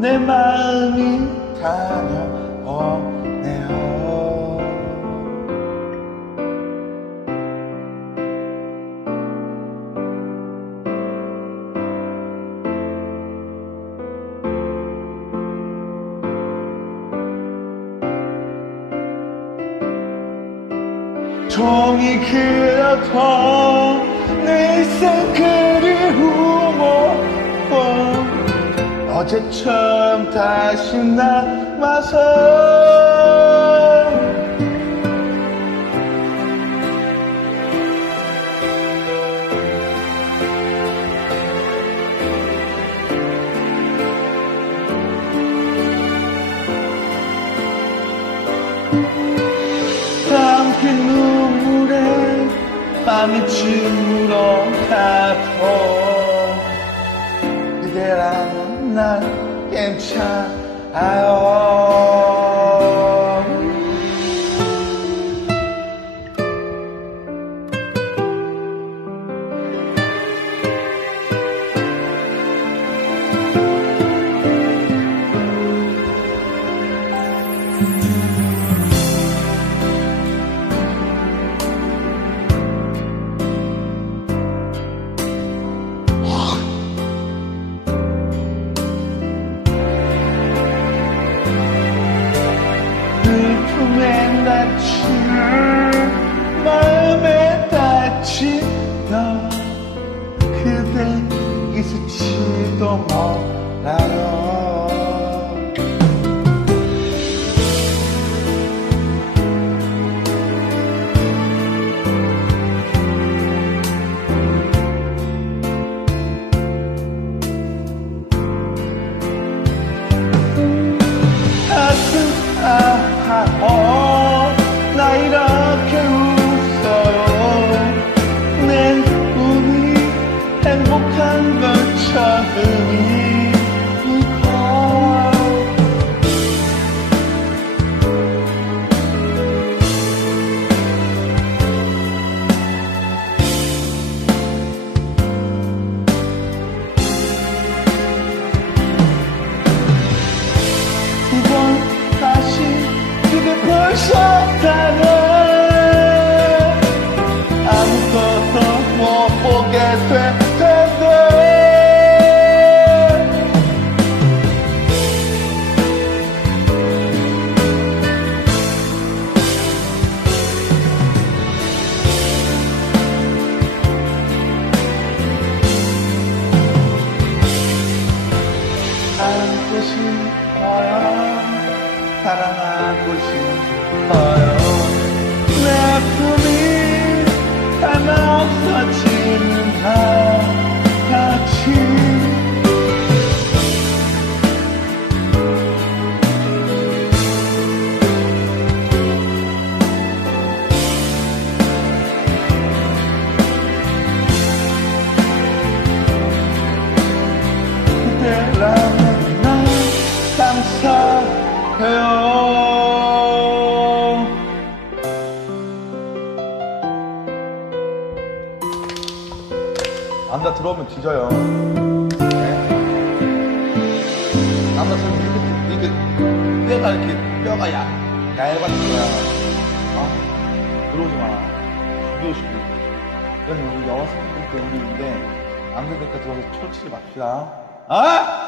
내 마음이 다녀오네요? 종이 그려도 내 일생 어제처럼 다시 남아서. 담긴 눈물에 땀이 춤으로 가도 그대라는 난 괜찮아요 행복한 걸 처 싶어요 사랑하고 싶어요 감사해요 남자 들어오면 뒤져요 네? 남자 처럼 이렇게, 이렇게 뼈가 이렇게 뼈가 야, 얇아진 거야 어? 들어오지 마 죽여주고 그래서 우리 여섯 분 때문인데 남자들까지 와서 초치지 맙시다 어?